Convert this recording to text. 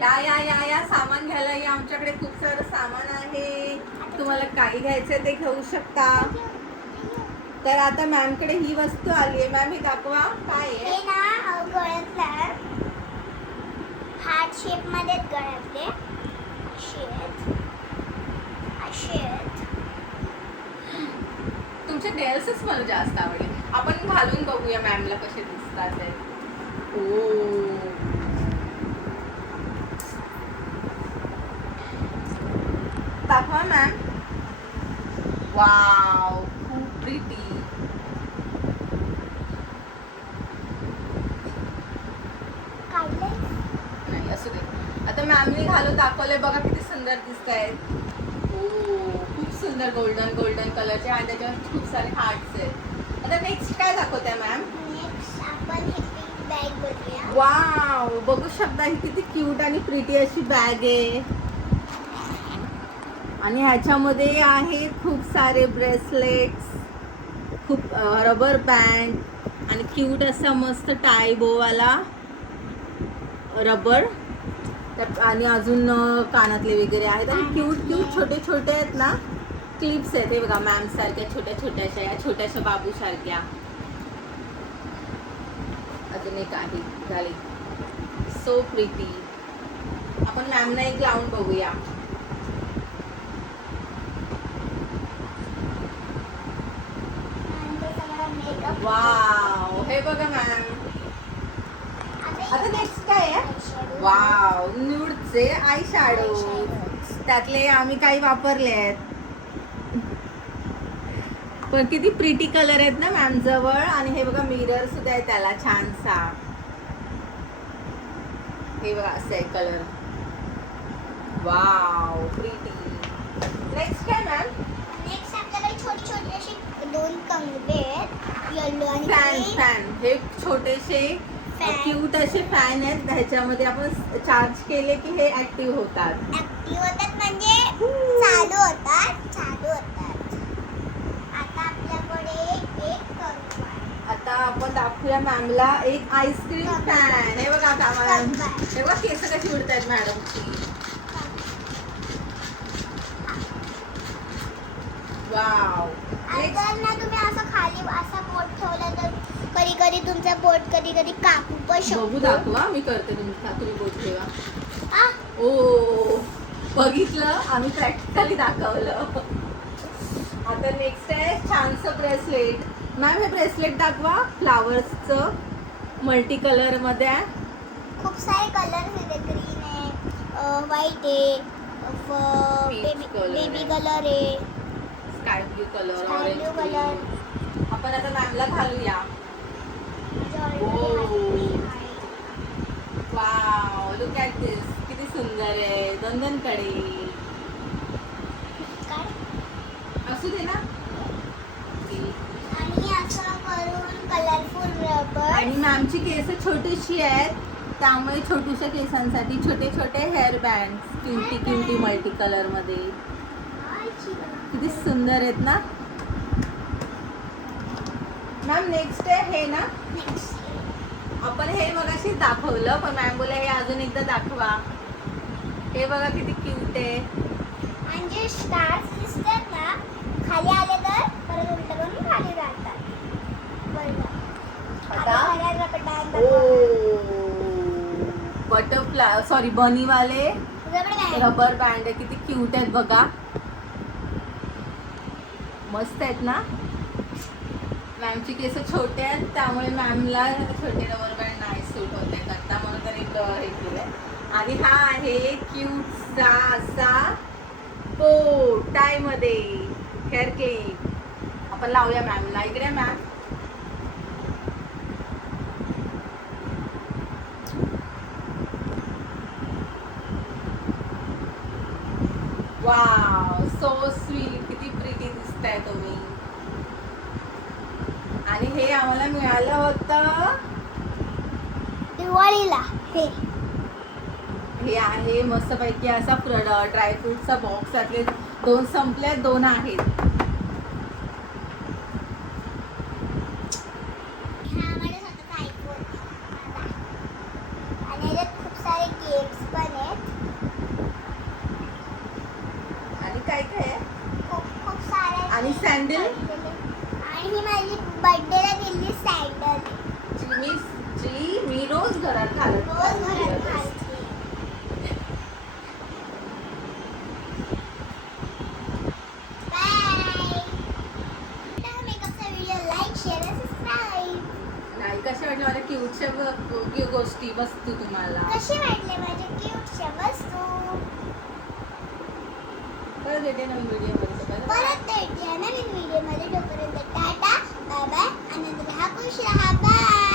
या या या या सामान घ्यायला या. आमच्याकडे खूप सारं सामान आहे. तुम्हाला काही घ्यायचं ते घेऊ शकता. तर आता मॅमकडे ही वस्तू आली आहे. मॅम ही दाखवा. काय आहे? हे ना अ, गळ्यातलं हार्ट शेपमध्ये गळ्यातले असे आहेत. असे आहेत. तुमचे नेल्सच मला जास्त आवडले. आपण घालून बघूया मॅमला कसे दिसतात ते. ओ दाखवा मॅम वाव खूप प्रिटी नाही असू दे. आता मॅमने घालून दाखवलंय बघा किती सुंदर दिसत आहेत खूप सुंदर गोल्डन गोल्डन कलरचे आणि त्याच्यावर खूप सारे हार्ट्स आहेत. आता नेक्स्ट काय दाखवते मॅम वाव बघू शकता ही किती क्यूट आणि प्रिटी अशी बॅग आहे. आणि ह्याच्यामध्ये आहे खूप सारे ब्रेसलेट्स खूप रबर बँड आणि क्यूट असा मस्त टाय बोवाला रबर. आणि अजून कानातले वगैरे आहेत. आणि क्यूट क्यूट छोटे छोटे आहेत ना क्लिप्स आहेत. हे बघा मॅम सारख्या छोट्या छोट्याशा या छोट्याशा बाबू सारख्या. अजून एक आहे झाली. सो प्रिटी आपण मॅमना एक लावून बघूया आणि ते सगळं मेकअप वाव हे बघा मॅम आता नेक्स्ट काय आहे? वाव न्यूडचे आय शॅडो त्यातले आम्ही काही वापरले आहेत. पण किती प्रिटी कलर आहेत ना मॅम जवळ. आणि हे बघा मिरर सुद्धा आहे त्याला छानसा. हे बघा असं आहे कलर वाव प्रिटी नेक्स्ट काय मॅम नेक्स्ट आपल्याकडे छोटी छोटी येलो आणि फॅन green. फॅन हे छोटेसे Fan. क्यूट असे फॅन आहेत. ह्याच्यामध्ये आपण चार्ज केले की हे ऍक्टिव्ह होतात. ऍक्टिव्ह होतात म्हणजे चालू होतात चालू होतात. आता आपल्याकडे एक कंगवा आहे. आता आपण दाखवूया मॅमला एक आईस्क्रीम फॅन हे बघा आता मॅम. हे बघा केस कशी उडतायत मॅडमची. वाव जर ना तुम्ही असं खाली असा बोट ठेवला तर कधी कधी तुमचा बोट कधी कधी कापू पण बघू शकतो. दाखवा मी करते तुमचा तुम्ही बोट ठेवा. आ, ओ बघितलं? आम्ही प्रॅक्टिकली दाखवलं. आता नेक्स्ट आहे छानसं ब्रेसलेट मॅम हे ब्रेसलेट दाखवा फ्लावर्सचं मल्टी कलरमध्ये आहे. खूप सारे कलर आहेत ग्रीन आहे व्हाईट आहे Peach बेबी color बेबी आहे. कलर आहे. Sky blue colour blue color. आपण आता मॅमला घालूया. वाव लुक ॲट दिस किती सुंदर आहे. दोन दोन कडे असू दे ना. आणि असं करून कलरफुल रबर आणि मॅमची केस छोटीशी आहेत. त्यामुळे छोट्याशा केसांसाठी छोटे छोटे hair band cutie cutie multi कलरमध्ये. किती सुंदर आहेत ना? मॅम नेक्स्ट आहे हे ना? आपण हे मगाशी दाखवलं पण मॅम बोला हे अजून एकदा दाखवा. हे बघा किती क्यूट आहे. आणि जे स्टार्स दिसतात ना खाली आले तर परत उलट करून खाली जातात. बटरफ्लाय सॉरी बनीवाले रबर बँड आहे किती क्यूट आहेत बघा. मस्त आहेत ना? मॅमची केस छोटे आहेत त्यामुळे मॅमला छोटे रबर बँड नाही सूट होते करता म्हणून त्यांनी ड- हे केलंय. आणि हा आहे क्यूटचा असा बो टायमध्ये हेअर केक आपण लावूया मॅमला इकडे मॅम वाव सो स्वीट बघताय तुम्ही. आणि हे आम्हाला मिळालं होतं. दिवाळीला हे. हे आहे मस्त पैकी असा ड्रायफ्रूटचा बॉक्स आपले दोन संपल्या दोन आहेत. आणि काय काय आयफोन आणि ही माझी बर्थडेला दिलेली सँडल जी मी जी मी रोज घरात घालत रोज घरात घालते. माझ्या क्यूटच्या गोष्टी वस्तू तुम्हाला? कसे वाटले माझे क्यूटच्या वस्तू? परत येते नवीन व्हिडिओ परत भेटूया नवीन व्हिडिओमध्ये तोपर्यंत टाटा बाय बाय आनंद राहा खुश राहा बाय